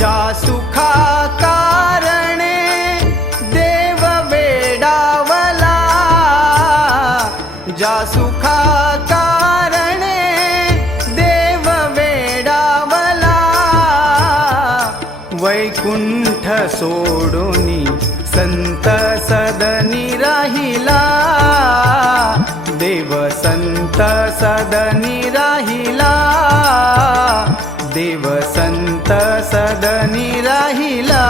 ज्या सुखा कारणे देव वेडावला, ज्या सुखा कारणे देव वेडावला, वैकुंठ सोडूनी संत सदनी राहिला, देव संत सदनी राहिला, देव संत सदनी राहिला।